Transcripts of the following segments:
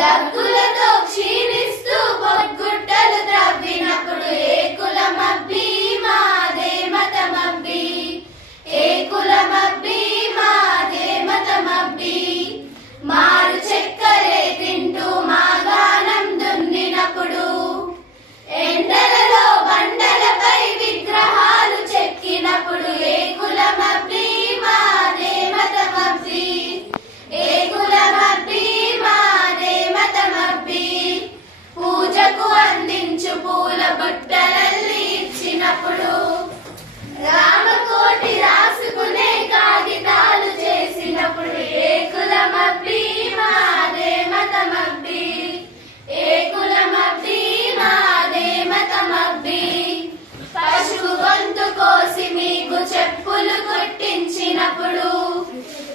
దగ్గులతో క్షీణి కొట్టించినప్పుడు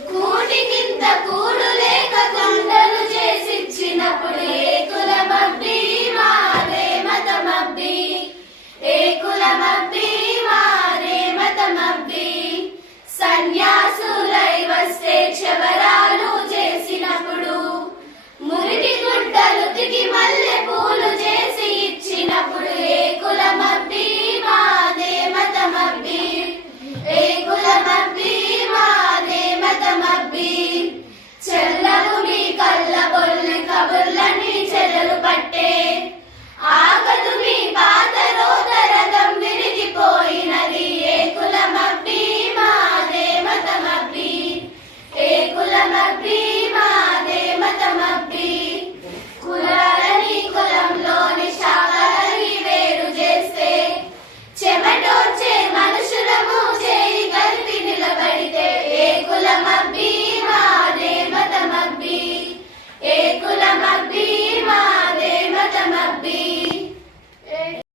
కూటి కూటికింత కూడు లేక కొండలు చేసిచ్చినప్పుడు ఏ కులమబ్బి మాదే మతమబ్బి ఏ కులమబ్బి మాదే మతమబ్బి సన్యాసులై వస్తే చెవరాలు చేసినప్పుడు మురికి గుడ్డలు తిగి మల్లె Alabama Bee.